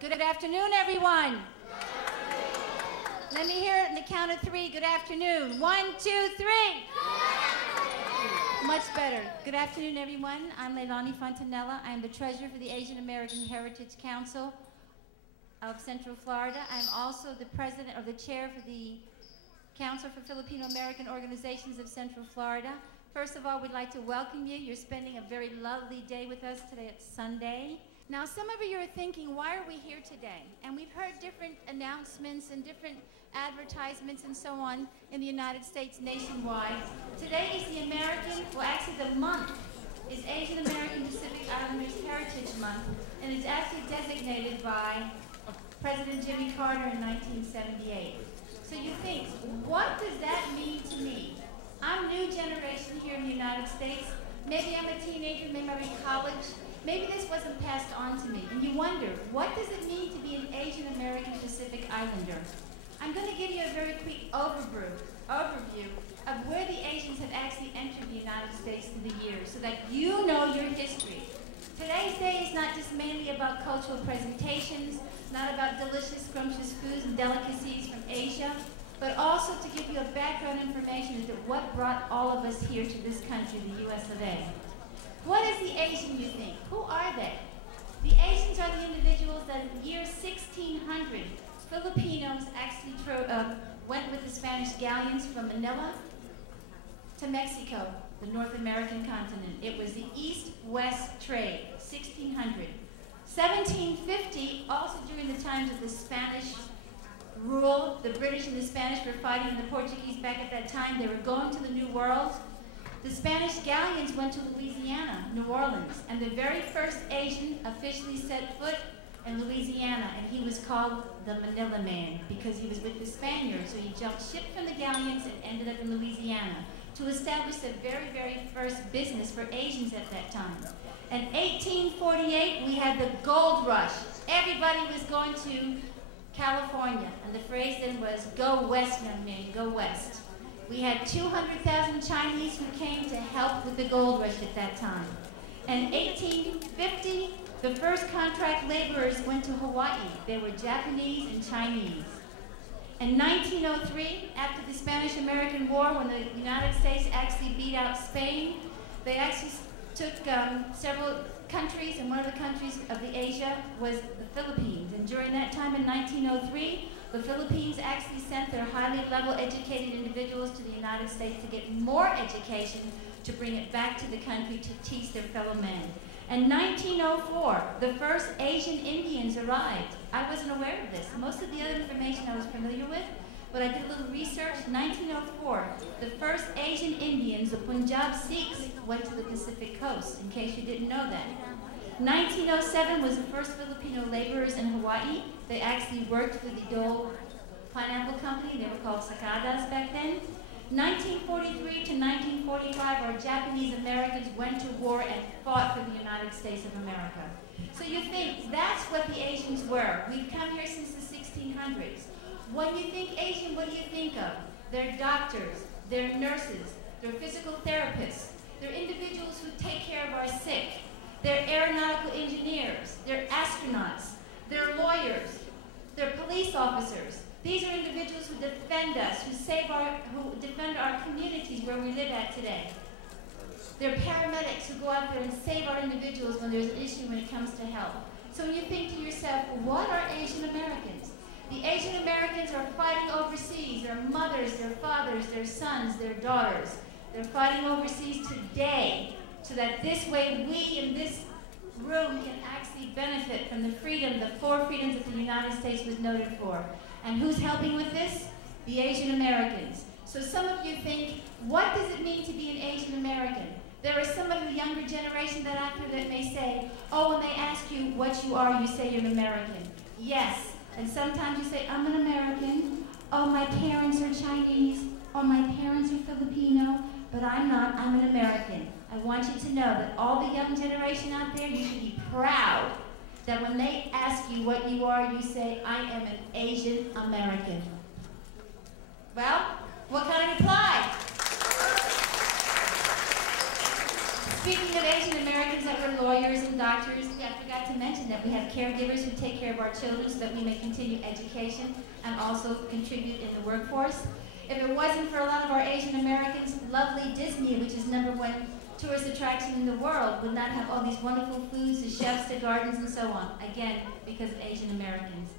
Good afternoon, everyone. Let me hear it in the count of three. Good afternoon. 1, 2, 3. Much better. Good afternoon, everyone. I'm Leilani Fontanilla. I'm the treasurer for the Asian American Heritage Council of Central Florida. I'm also the president or the chair for the Council for Filipino American Organizations of Central Florida. First of all, we'd like to welcome you. You're spending a very lovely day with us today. It's Sunday. Now, some of you are thinking, why are we here today? And we've heard different announcements and different advertisements and so on in the United States nationwide. Today is the American, well, actually the month is Asian American Pacific Islanders Heritage Month, and it's actually designated by President Jimmy Carter in 1978. So you think, what does that mean to me? I'm new generation here in the United States. Maybe I'm a teenager, maybe I'm in college. Maybe this wasn't passed on to me. And you wonder, what does it mean to be an Asian American Pacific Islander? I'm going to give you a very quick overview of where the Asians have actually entered the United States through the years so that you know your history. Today's day is not just mainly about cultural presentations, not about delicious, scrumptious foods and delicacies from Asia, but also to give you a background information as to what brought all of us here to this country, the US of A. What is the Asian, you think? Who are they? The Asians are the individuals that in the year 1600, Filipinos actually went with the Spanish galleons from Manila to Mexico, the North American continent. It was the East-West trade, 1600. 1750, also during the times of the Spanish rule, the British and the Spanish were fighting the Portuguese back at that time. They were going to the New World. The Spanish galleons went to Louisiana, New Orleans, and the very first Asian officially set foot in Louisiana, and he was called the Manila Man because he was with the Spaniards. So he jumped ship from the galleons and ended up in Louisiana to establish the very, very first business for Asians at that time. In 1848, we had the gold rush. Everybody was going to California, and the phrase then was, "Go west, young man, go west." We had 200,000 Chinese who came to help with the gold rush at that time. In 1850, the first contract laborers went to Hawaii. They were Japanese and Chinese. In 1903, after the Spanish-American War, when the United States actually beat out Spain, they actually took several countries, and one of the countries of the Asia was the Philippines. And during that time in 1903, the Philippines actually sent their highly level educated individuals to the United States to get more education to bring it back to the country to teach their fellow men. In 1904, the first Asian Indians arrived. I wasn't aware of this. Most of the other information I was familiar with, but I did a little research. 1904, the first Asian Indians, the Punjab Sikhs, went to the Pacific coast, in case you didn't know that. 1907 was the first Filipino laborers in Hawaii. They actually worked with the Dole Pineapple Company. They were called Sacadas back then. 1943 to 1945, our Japanese Americans went to war and fought for the United States of America. So you think that's what the Asians were. We've come here since the 1600s. When you think Asian, what do you think of? They're doctors, they're nurses, they're physical therapists, they're individuals who take care of our sick, they're aeronautical engineers, they're astronauts, they're lawyers, they're police officers. These are individuals who defend us, who defend our communities where we live at today. They're paramedics who go out there and save our individuals when there's an issue when it comes to health. So when you think to yourself, what are Asian Americans? The Asian Americans are fighting overseas. Their mothers, their fathers, their sons, their daughters. They're fighting overseas today so that this way we in this room can actually benefit from the freedom, the four freedoms that the United States was noted for. And who's helping with this? The Asian Americans. So some of you think, what does it mean to be an Asian American? There are some of the younger generation that out there that may say, oh, when they ask you what you are, you say you're an American. Yes, and sometimes you say, I'm an American. Oh, my parents are Chinese. Oh, my parents are Filipino. But I'm not, I'm an American. I want you to know that all the young generation out there, you should be proud that when they ask you what you are, you say, I am an Asian American. Well, what kind of reply? Speaking of Asian Americans that were lawyers and doctors, I forgot to mention that we have caregivers who take care of our children so that we may continue education and also contribute in the workforce. If it wasn't for a lot of our Asian Americans, lovely Disney, which is #1 tourist attraction in the world, would not have all these wonderful foods, the chefs, the gardens, and so on. Again, because of Asian Americans.